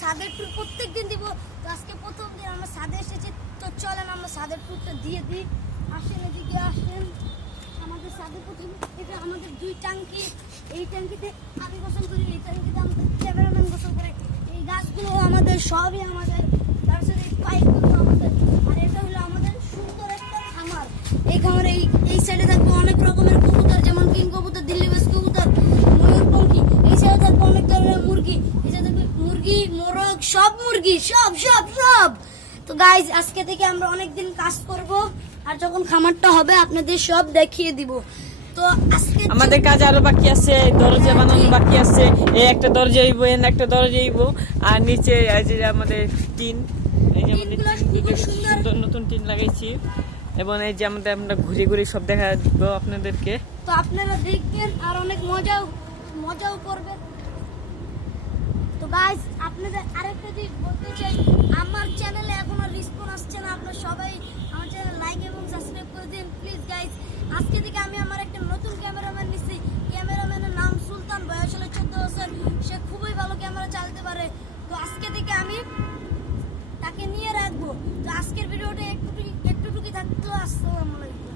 ছাদের ট্যুর প্রত্যেকদিন দিব। তো আজকে প্রথম দিন আমরা ছাদে এসেছি, তো চলেন আমরা ছাদের ট্যুরটা দিয়ে দিই। আসেন, এদিকে আসেন। আমাদের ছাদে প্রথম এটা আমাদের 2 ট্যাঙ্কি। এই ট্যাঙ্কিতে আমি গোসল করি, এই ট্যাঙ্কিতে আমাদের ক্যামেরাম্যান গোসল করে। এই গাছগুলো আমাদের, সবই আমাদের। তার সাথে এই পাইপগুলো আমাদের। আর এটা হলো আমাদের সুন্দর একটা খামার। এই খামারে এই সাইডে থাকবে অনেক রকমের কবুতর, যেমন কিং কবুতর, দিল্লি বাজ কবুতর, ময়ূরপঙ্খী। এই সাইডে থাকবে অনেক ধরনের মুরগি। এই সাইডে থাকবে মুরগি, মোরগ, সব মুরগি, সব সব সব। তো গাইজ আজকে থেকে আমরা অনেকদিন কাজ করব, আর যখন খামারটা হবে আপনাদের সব দেখিয়ে দিব। তো আজকে আমাদের কাজ আরো বাকি আছে, দরজা বানানো বাকি আছে। এই একটা দরজা হইব, এন একটা দরজা হইব, আর নিচে এই যে আমাদের টিন, এই যে আমাদের টিনগুলো খুব সুন্দর। সুন্দর নতুন টিন লাগাইছি। এবং এই যে আমাদের আমরা ঘুরে ঘুরে সব দেখা দিব আপনাদেরকে। তো আপনারা দেখবেন আর অনেক মজাও করবেন। তো গাইস আপনাদের আরেকটা দিক বলতে চাই, আমার চ্যানেলে এখনো রেসপন্স আসছে না। আপনারা সবাই আমার চ্যানেল লাইক এবং সাবস্ক্রাইব করে দিন প্লিজ গাইস। আজকে থেকে আমি আমার একটা নতুন ক্যামেরাম্যান নিছি। ক্যামেরাম্যানের নাম সুলতান, বয়স হলো 14 বছর। সে খুবই ভালো ক্যামেরা চালাতে পারে। তো আজকে থেকে আমি তাকে নিয়ে রাখবো। তো আজকের ভিডিওটা একটুটুকু থাকতো। আসসালামু আলাইকুম।